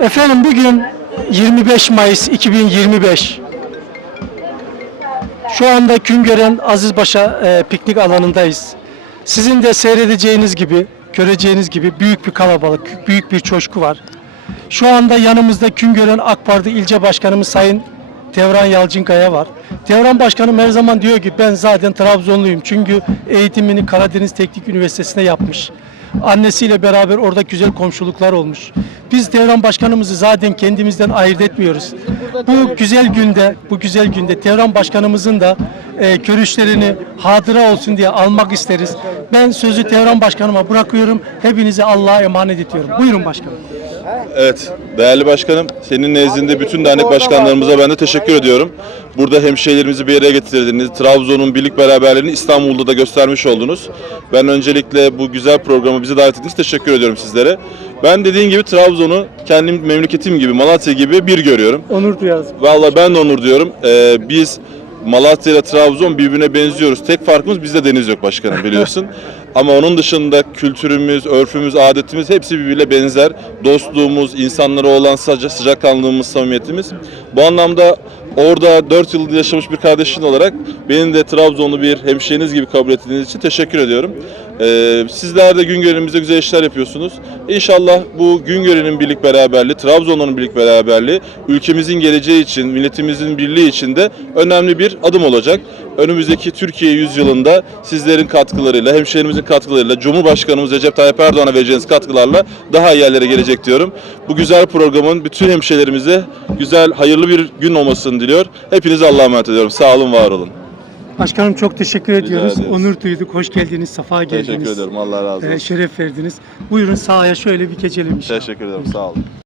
Efendim bugün 25 Mayıs 2025. Şu anda Güngören Azizbaşa e, piknik alanındayız. Sizin de seyredeceğiniz gibi, göreceğiniz gibi büyük bir kalabalık, büyük bir coşku var. Şu anda yanımızda Güngören AK Parti İlçe Başkanımız Sayın Devran Yalçınkaya var. Devran Başkanım her zaman diyor ki ben zaten Trabzonluyum. Çünkü eğitimini Karadeniz Teknik Üniversitesi'nde yapmış. Annesiyle beraber orada güzel komşuluklar olmuş. Biz Devran Başkanımızı zaten kendimizden ayırt etmiyoruz. Bu güzel günde, bu güzel günde Devran Başkanımızın da e, görüşlerini hatıra olsun diye almak isteriz. Ben sözü Devran Başkanıma bırakıyorum. Hepinize Allah'a emanet ediyorum. Buyurun başkanım. Evet, değerli başkanım, senin nezdinde bütün dernek başkanlarımıza ben de teşekkür ediyorum. Burada hemşehrilerimizi bir araya getirdiniz. Trabzon'un birlik beraberliğini İstanbul'da da göstermiş oldunuz. Ben öncelikle bu güzel programı bize davet ettiğiniz teşekkür ediyorum sizlere. Ben dediğin gibi Trabzon'u kendim memleketim gibi, Malatya gibi bir görüyorum. Onur duyarız. Vallahi ben de onur diyorum. Ee, biz Malatya ile Trabzon birbirine benziyoruz. Tek farkımız bizde deniz yok başkanım biliyorsun. Ama onun dışında kültürümüz, örfümüz, adetimiz hepsi birbiriyle benzer. Dostluğumuz, insanlara olan sıcak, sıcakkanlığımız, samimiyetimiz. Bu anlamda orada 4 yıl yaşamış bir kardeşin olarak benim de Trabzonlu bir hemşehriniz gibi kabul ettiğiniz için teşekkür ediyorum. Ee, sizler de Güngören'imizde güzel işler yapıyorsunuz. İnşallah bu Güngören'in birlik beraberliği, Trabzon'un birlik beraberliği ülkemizin geleceği için, milletimizin birliği için de önemli bir adım olacak. Önümüzdeki Türkiye yüzyılında sizlerin katkılarıyla, hemşehrimizin katkılarıyla, Cumhurbaşkanımız Recep Tayyip Erdoğan'a vereceğiniz katkılarla daha iyi yerlere gelecek diyorum. Bu güzel programın bütün hemşehrilerimize güzel, hayırlı bir gün olmasını diliyor. Hepinize Allah'a emanet ediyorum. Sağ olun, var olun. Başkanım çok teşekkür ediyoruz. ederiz. Onur duyduk. Hoş geldiniz. Safa geldiniz. Teşekkür ederim. Allah razı olsun. Ee, şeref verdiniz. Buyurun sahaya şöyle bir gecelemiş. Teşekkür ederim. Sağ olun.